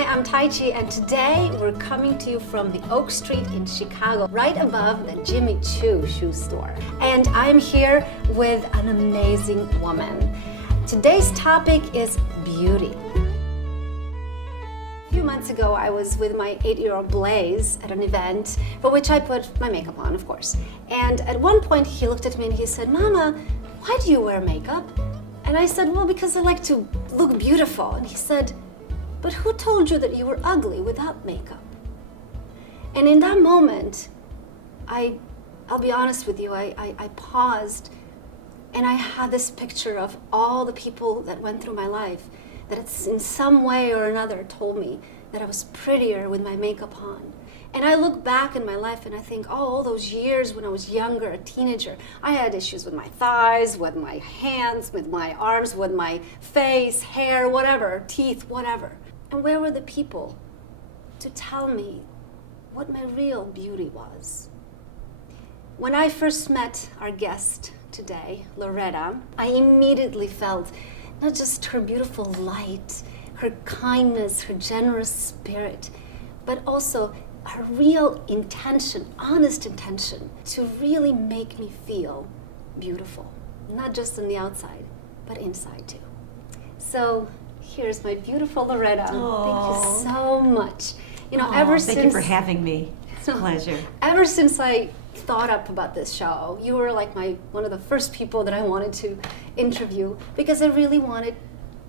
Hi, I'm Tai Chi, and today we're coming to you from the Oak Street in Chicago, right above the Jimmy Choo shoe store. And I'm here with an amazing woman. Today's topic is beauty. A few months ago, I was with my 8-year-old Blaze at an event for which I put my makeup on, of course. And at one point, he looked at me and he said, "Mama, why do you wear makeup?" And I said, "Well, because I like to look beautiful." And he said, "But who told you that you were ugly without makeup?" And in that moment, I'll be honest with you, I paused and I had this picture of all the people that went through my life that it's in some way or another told me that I was prettier with my makeup on. And I look back in my life and I think, oh, all those years when I was younger, a teenager, I had issues with my thighs, with my hands, with my arms, with my face, hair, whatever, teeth, whatever. And where were the people to tell me what my real beauty was? When I first met our guest today, Loretta, I immediately felt not just her beautiful light, her kindness, her generous spirit, but also her real intention, honest intention, to really make me feel beautiful, not just on the outside, but inside too. So here's my beautiful Loretta. Thank you so much. Thank you for having me. It's a pleasure. Ever since I thought up about this show, you were like one of the first people that I wanted to interview because I really wanted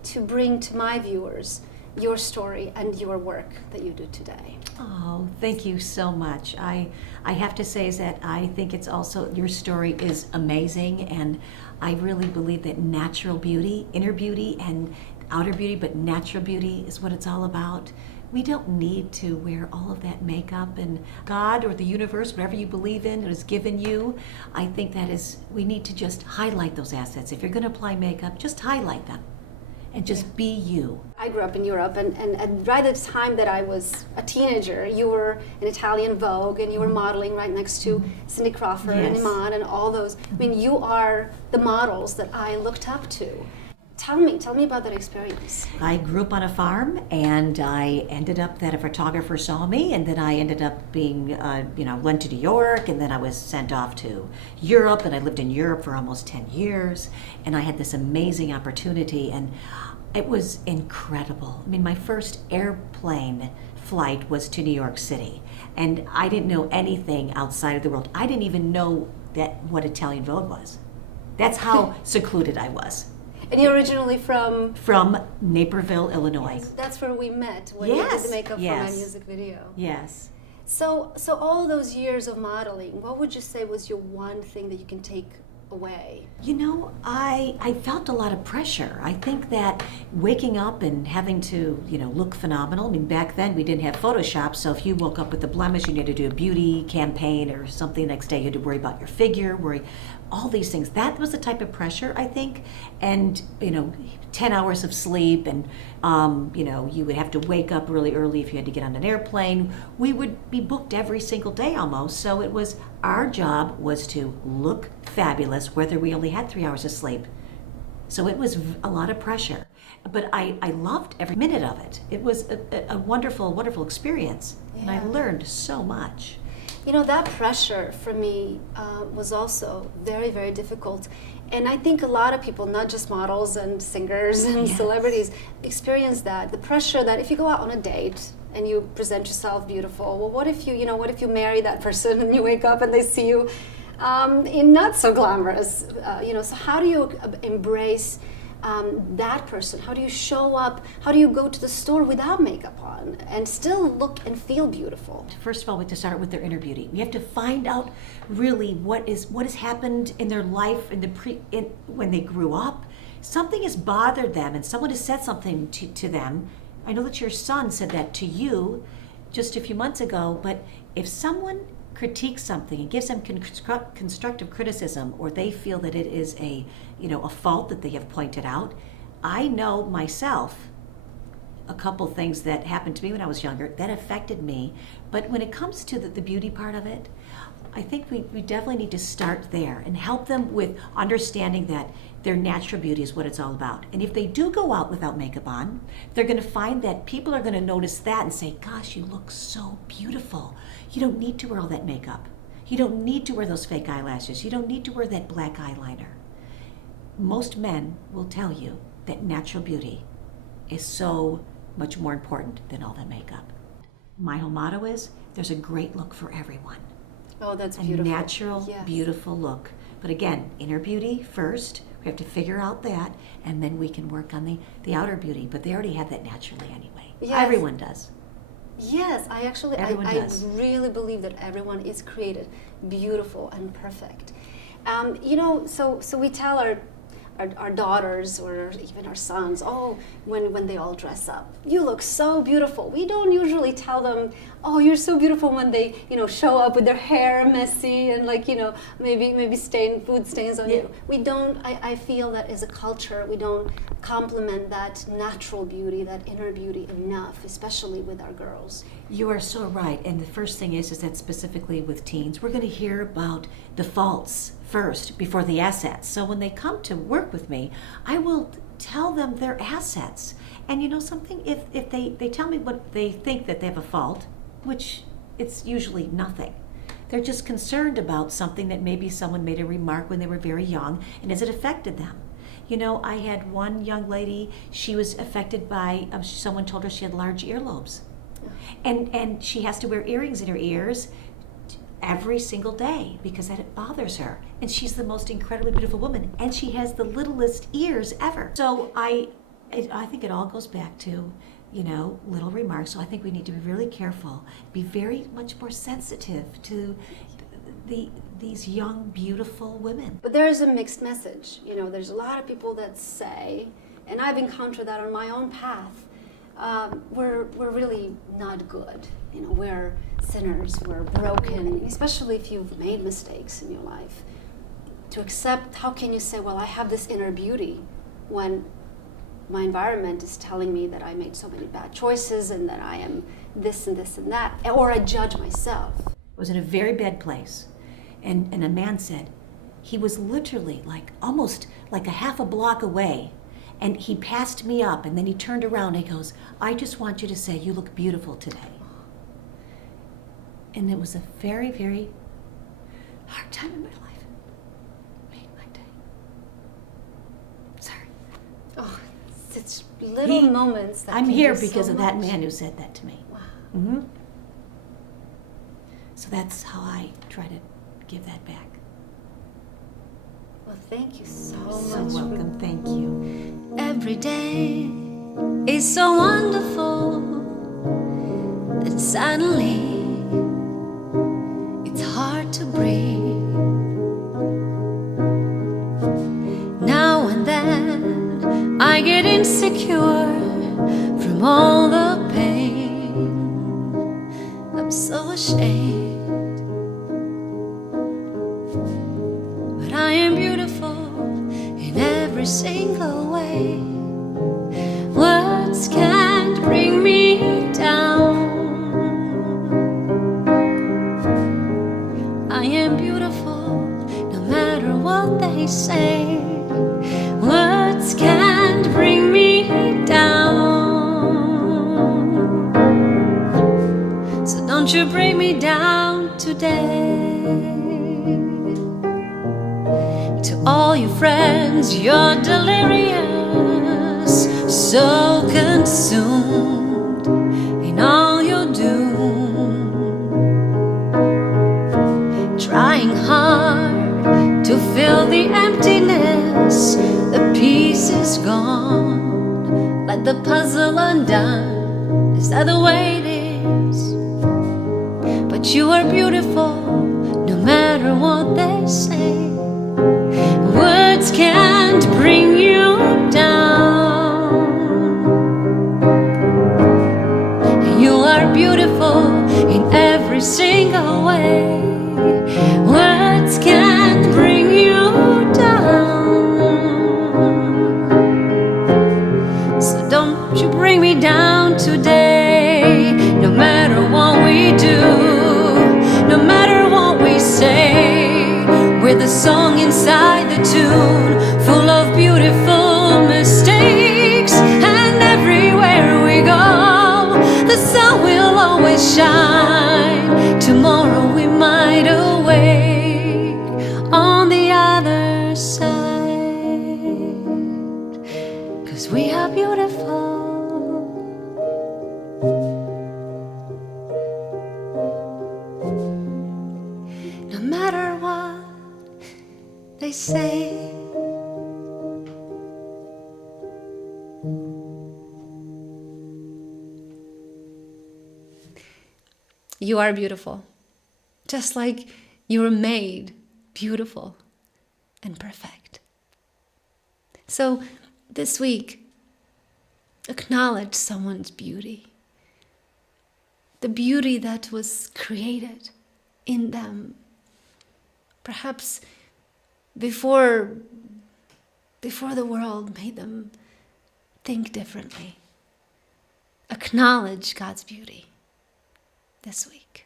to bring to my viewers your story and your work that you do today. Oh, thank you so much. I have to say is that I think it's also, your story is amazing, and I really believe that natural beauty, inner beauty and outer beauty, but natural beauty is what it's all about. We don't need to wear all of that makeup, and God or the universe, whatever you believe in, has given you. I think we need to just highlight those assets. If you're going to apply makeup, just highlight them and just be you. I grew up in Europe, and right at the time that I was a teenager, you were in Italian Vogue, and you were modeling right next to Cindy Crawford and Iman and all those. I mean, you are the models that I looked up to. Tell me about that experience. I grew up on a farm, and I ended up that a photographer saw me, and then I ended up being, went to New York, and then I was sent off to Europe, and I lived in Europe for almost 10 years, and I had this amazing opportunity, and it was incredible. I mean, my first airplane flight was to New York City, and I didn't know anything outside of the world. I didn't even know what Italian Vogue was. That's how secluded I was. And you're originally from? From Naperville, Illinois. Yes, that's where we met when you did the makeup for my music video. Yes. So all those years of modeling, what would you say was your one thing that you can take away? I felt a lot of pressure. I think that waking up and having to, look phenomenal. I mean, back then we didn't have Photoshop, so if you woke up with a blemish, you had to do a beauty campaign or something the next day. You had to worry about your figure, all these things. That was the type of pressure, I think. And, 10 hours of sleep, and, you would have to wake up really early if you had to get on an airplane. We would be booked every single day almost. So our job was to look fabulous, whether we only had 3 hours of sleep. So it was a lot of pressure. But I loved every minute of it. It was a wonderful, wonderful experience. Yeah. And I learned so much. That pressure for me was also very, very difficult. And I think a lot of people, not just models and singers and celebrities, experience that. The pressure that if you go out on a date and you present yourself beautiful, well, what if you marry that person and you wake up and they see you in not so glamorous, so how do you embrace that person? How do you show up? How do you go to the store without makeup on and still look and feel beautiful? First of all, we have to start with their inner beauty. We have to find out really what has happened in their life when they grew up. Something has bothered them, and someone has said something to them. I know that your son said that to you just a few months ago, but if someone critiques something and gives them constructive criticism, or they feel that it is a fault that they have pointed out, I know myself a couple things that happened to me when I was younger that affected me. But when it comes to the beauty part of it, I think we definitely need to start there and help them with understanding that their natural beauty is what it's all about. And if they do go out without makeup on, they're going to find that people are going to notice that and say, gosh, you look so beautiful. You don't need to wear all that makeup. You don't need to wear those fake eyelashes. You don't need to wear that black eyeliner. Most men will tell you that natural beauty is so much more important than all that makeup. My whole motto is, there's a great look for everyone. Oh, that's A beautiful. natural, Yes. beautiful look. But again, inner beauty first. We have to figure out that, and then we can work on the outer beauty. But they already have that naturally anyway. Yes. Everyone does. Yes, I actually, Everyone I does. really believe that everyone is created beautiful and perfect. So we tell our daughters or even our sons, oh, when they all dress up, you look so beautiful. We don't usually tell them, oh, you're so beautiful when they, show up with their hair messy and maybe food stains on you. We don't, I feel that as a culture, we don't compliment that natural beauty, that inner beauty enough, especially with our girls. You are so right. And the first thing is that specifically with teens, we're going to hear about the faults first before the assets. So when they come to work with me, I will tell them their assets. And you know something? If they tell me what they think that they have a fault, which it's usually nothing. They're just concerned about something that maybe someone made a remark when they were very young, and has it affected them? I had one young lady, she was affected by, someone told her she had large earlobes. And she has to wear earrings in her ears every single day because that it bothers her. And she's the most incredibly beautiful woman, and she has the littlest ears ever. So I think it all goes back to, little remarks. So I think we need to be really careful, be very much more sensitive to these young, beautiful women. But there is a mixed message. There's a lot of people that say, and I've encountered that on my own path, we're really not good. We're sinners, we're broken, especially if you've made mistakes in your life. To accept, how can you say, well, I have this inner beauty when my environment is telling me that I made so many bad choices and that I am this and this and that, or I judge myself. I was in a very bad place, and a man said, he was literally almost like a half a block away, and he passed me up, and then he turned around and he goes, I just want you to say you look beautiful today. And it was a very, very hard time in my life. Made my day. Sorry. Oh, such little moments that I'm can here do because so of that much. man who said that to me. Wow. Mm-hmm. So that's how I try to give that back. Well, thank you so So much. welcome, thank you. Every day is so wonderful that suddenly it's hard to breathe. Now and then I get insecure from all the pain. I'm so ashamed, but I am beautiful in every single way. Words can't bring me down. I am beautiful no matter what they say. Words can't bring me down. So don't you bring me down today. To all your friends, you're delirious, so consumed in all you're doing, trying hard to fill the emptiness. The piece is gone, like the puzzle undone. Is that the way it is? But you are beautiful no matter what they say. Words can't bring you down. You are beautiful in every single way. Words can't bring you down. So don't you bring me down today. No matter what we do, no matter what we say. shine. Tomorrow we might awake on the other side. 'Cause we are beautiful. No matter what they say. You are beautiful, just like you were made beautiful and perfect. So this week, acknowledge someone's beauty, the beauty that was created in them, perhaps before the world made them think differently. Acknowledge God's beauty this week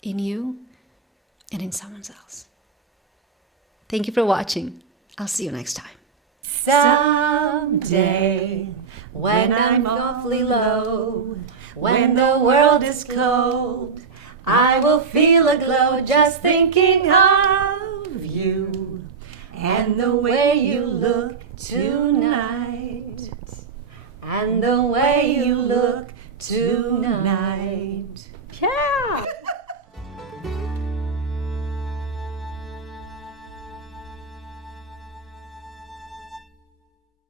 in you and in someone else. Thank you for watching. I'll see you next time. Someday, when I'm awfully low, when the world is cold, I will feel a glow just thinking of you and the way you look tonight, and the way you look tonight. Yeah!